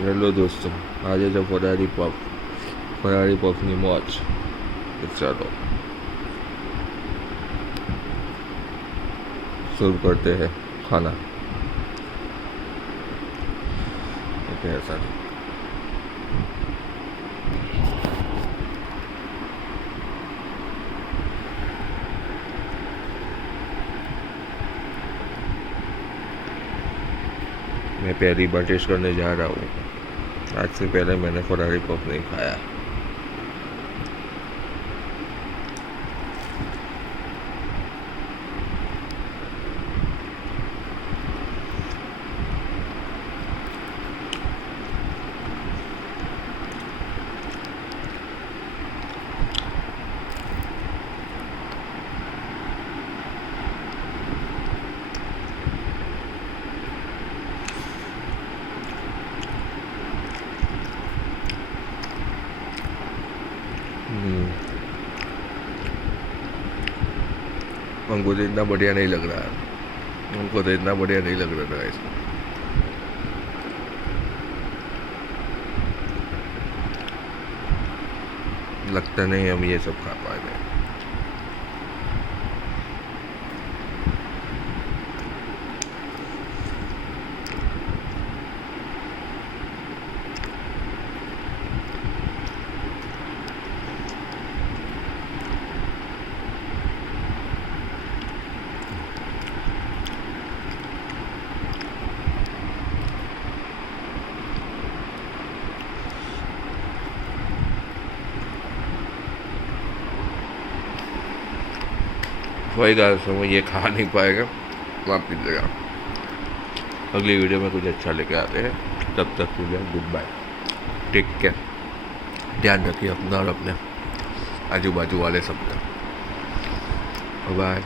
Hello દોસ્તો, આજે તો ફરારી પફની મોજ. ચાલો शुरू करते हैं खाना. ओके ऐसा मैं पहली बार टेस्ट करने जा रहा हूँ. आज से पहले मैंने फरारी पफ नहीं खाया. हमको तो इतना बढ़िया नहीं लग रहा है. हमको तो इतना बढ़िया नहीं लग रहा है. लगता नहीं हम ये सब खा पाएंगे. वही गाल समय ये खा नहीं पाएगा. माफ कीजिएगा. अगली वीडियो में कुछ अच्छा लेके आते हैं. तब तक के लिए गुड बाय. Take care. ध्यान रखिए अपना और अपने आजू बाजू वाले सबका. बाय.